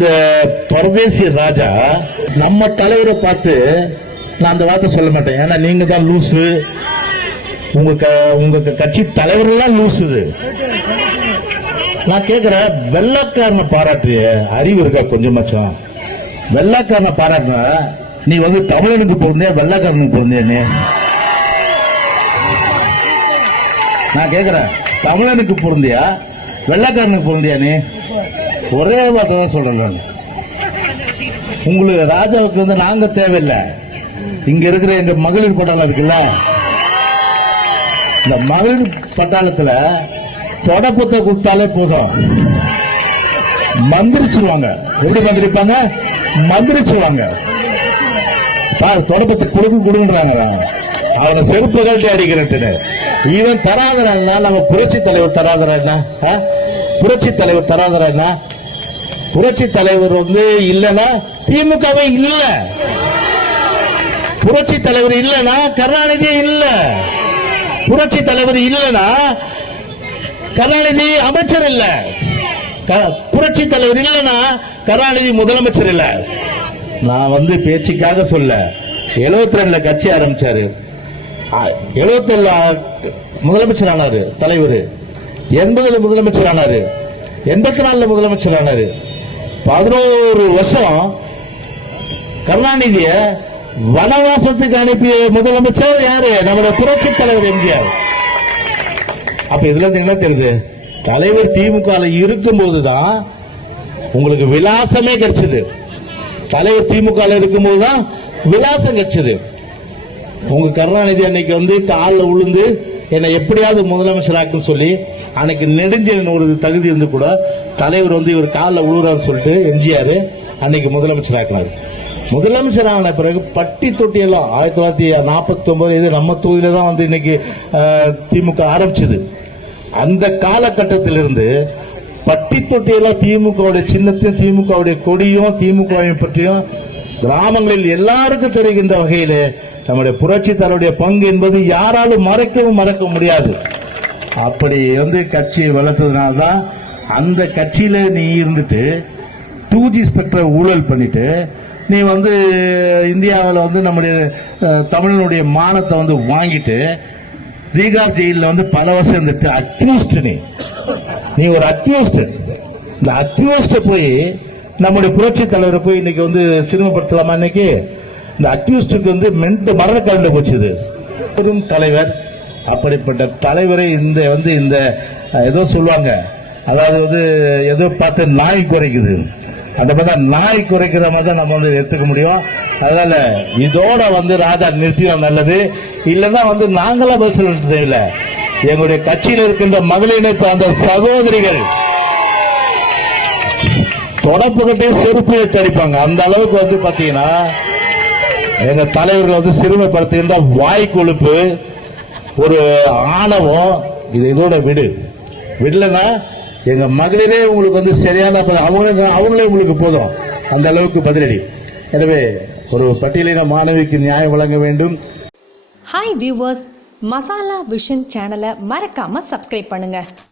இந்த பரதேசி ராஜா நம்ம தலைவரை பார்த்து நான் அந்த வார்த்தை சொல்ல மாட்டேன். ஏன்னா நீங்க தான் லூசு, உங்க கட்சி தலைவர் எல்லாம் லூசு. நான் கேக்குறேன், வெள்ளக்காரனை பாராட்டுறிய அறிவு இருக்கா கொஞ்சமாச்சும்? வெள்ளக்காரனை பாராட்டுன நீ வந்து தமிழனுக்கு பிறந்தியா வெள்ளக்காரனுக்கு பிறந்தியா? நீ நான் கேக்குறேன், தமிழனுக்கு பிறந்தியா வெள்ளக்காரனுக்கு பிறந்தியா? நீ ஒரே வார்த்தை தான் சொல்றேன். உங்களுக்கு ராஜாவுக்கு வந்து நாங்க தேவையில்லை. இங்க இருக்கிற எங்க மகளிர் பட்டாளம் இருக்குல்ல, இந்த மகளிர் பட்டாளத்துல தொடப்பத்தை கொடுத்தாலே போதும், மந்திரிச்சிருவாங்க. எப்படி மந்திரிப்பாங்க? மந்திரிச்சிருவாங்க. தொடப்பத்தை கொடுக்குறாங்க. அவனை செருப்பு கழட்டி அடிக்கிறேன். இவன் தராதரா நம்ம புரட்சி தலைவர் தராதரா? புரட்சி தலைவர் தராதரா? புரட்சி தலைவர் வந்து இல்லனா திமுகவே இல்ல, புரட்சி தலைவர் இல்லனா கருணாநிதி இல்ல, புரட்சி தலைவர் இல்லனா கருணாநிதி அமைச்சர் இல்ல, புரட்சி தலைவர் இல்லனா கருணாநிதி முதலமைச்சர் இல்ல. நான் வந்து பேச்சுக்காக சொல்ல. 72ல கட்சி ஆரம்பிச்சாரு, 77 முதலமைச்சர் ஆனாரு தலைவர், 80ல முதலமைச்சர் ஆனாரு, 84ல முதலமைச்சர் ஆனாரு. 11 வருஷம் கருணாநிதிய வனவாசத்துக்கு அனுப்பிய முதலமைச்சர் யாரு? நம்முடைய புரட்சி தலைவர் எம்ஜிஆர். அப்ப இதுல இருந்து என்ன தெரியுது? தலைவர் திமுக இருக்கும் போதுதான் உங்களுக்கு விலாசமே கிடைச்சது. தலைவர் திமுக இருக்கும் போதுதான் விலாசம் கிடைச்சது. உங்க கருணாநிதி அன்னைக்கு வந்து காலில் விழுந்து என்னை எப்படியாவது முதலமைச்சராக்குன்னு சொல்லி, அன்னைக்கு நெடுஞ்செழியன் ஒரு தகுதி இருந்து கூட தலைவர் வந்து இவர் காலில் விழுறான்னு சொல்லிட்டு எம்ஜிஆர் அன்னைக்கு முதலமைச்சராக்கினார். முதலமைச்சர் ஆன பிறகு பட்டி தொட்டியெல்லாம் 1949 இது நம்ம தொகுதியில தான் வந்து இன்னைக்கு திமுக ஆரம்பிச்சது. அந்த காலகட்டத்திலிருந்து பட்டி தொட்டியெல்லாம் திமுகவுடைய சின்னத்தையும் திமுகவுடைய கொடியும் திமுகவையும் பற்றியும் கிராமங்களில் எல்லாருக்கும் தெரிகின்ற வகையில் நம்முடைய புரட்சி தலைவருடைய பங்கு என்பது யாராலும் மறக்க முடியாது. அப்படி வந்து கட்சி வளர்த்ததுனால்தான் அந்த கட்சியில நீ இருந்துட்டு 2G ஸ்பெக்ட்ரம் ஊழல் பண்ணிட்டு நீ வந்து இந்தியாவில் வந்து நம்முடைய தமிழனுடைய மானத்தை வந்து வாங்கிட்டு தீகார் ஜெயில வந்து பல வருஷம் இருந்துட்டு அக்யூஸ்ட், நீ ஒரு அக்யூஸ்ட். இந்த அக்யூஸ்ட போய் நம்முடைய புரட்சி தலைவரை போய் இன்னைக்கு வந்து சிறுமப்படுத்தலாமா? இன்னைக்கு இந்த அக்யூஸ்டுக்கு வந்து மரண கலந்து போச்சுது தலைவர். அப்படிப்பட்ட தலைவரை இந்த ஏதோ சொல்லுவாங்க, அதாவது வந்து ஏதோ பார்த்து நாய் குறைக்குது, அந்த மாதிரி நாய் குறைக்கிற மாதிரி தான் நம்ம வந்து எடுத்துக்க முடியும். அதனால இதோட வந்து ராஜா நிறுத்தினா நல்லது. இல்லைன்னா வந்து நாங்களா பதில் சொல்ல தேவையில்லை. எங்களுடைய கட்சியில் இருக்கின்ற மகளிரை அந்த சகோதரிகள் தொடப்புகிட்டே செருப்பு எடுத்து அடிப்பாங்க. அந்த அளவுக்கு வந்து பாத்தீங்கன்னா எங்க தலைவர்கள் வந்து சிறுமைப்படுத்துகின்ற வாய் கொழுப்பு, ஒரு ஆணவம். இதோட விடலன்னா எங்க மகளிரே உங்களுக்கு வந்து சரியான அவங்களே உங்களுக்கு போதும், அந்த அளவுக்கு பதிலடி. எனவே ஒரு பட்டியலின மாணவிக்கு நியாயம் வழங்க வேண்டும். ஹாய் வியூவர்ஸ், மசாலா விஷன் சேனலை மறக்காம சப்ஸ்கிரைப் பண்ணுங்க.